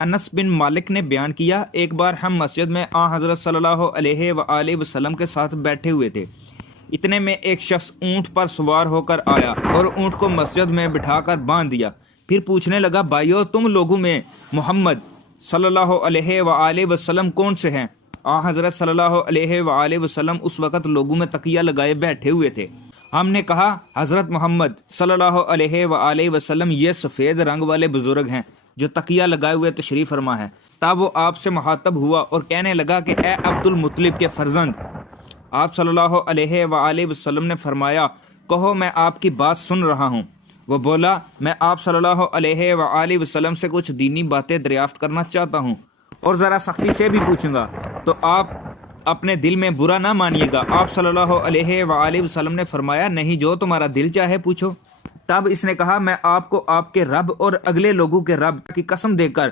انس بن مالک نے بیان کیا، ایک بار ہم مسجد میں آن حضرت صلی اللہ علیہ وآلہ وسلم کے ساتھ بیٹھے ہوئے تھے، اتنے میں ایک شخص اونٹ پر سوار ہو کر آیا اور اونٹ کو مسجد میں بٹھا کر باندھ دیا، پھر پوچھنے لگا، بھائیو تم لوگوں میں محمد صلی اللہ علیہ وآلہ وسلم کون سے ہیں؟ آن حضرت صلی اللہ علیہ وآلہ وسلم اس وقت لوگوں میں تکیہ لگائے بیٹھے ہوئے تھے۔ ہم نے کہا، حضرت محمد صلی اللہ علیہ وآلہ وسلم یہ سفید رنگ والے بزرگ ہیں جو تکیہ لگائے ہوئے تشریف فرما ہے۔ تب وہ آپ سے مخاطب ہوا اور کہنے لگا کہ اے عبد المطلب کے فرزند۔ آپ صلی اللہ علیہ وآلہ وسلم نے فرمایا، کہو میں آپ کی بات سن رہا ہوں۔ وہ بولا، میں آپ صلی اللہ علیہ وآلہ وسلم سے کچھ دینی باتیں دریافت کرنا چاہتا ہوں اور ذرا سختی سے بھی پوچھوں گا، تو آپ اپنے دل میں برا نہ مانیے گا۔ آپ صلی اللہ علیہ وآلہ وسلم نے فرمایا، نہیں، جو تمہارا دل چاہے پوچھو۔ تب اس نے کہا، میں آپ کو آپ کے رب اور اگلے لوگوں کے رب کی قسم دے کر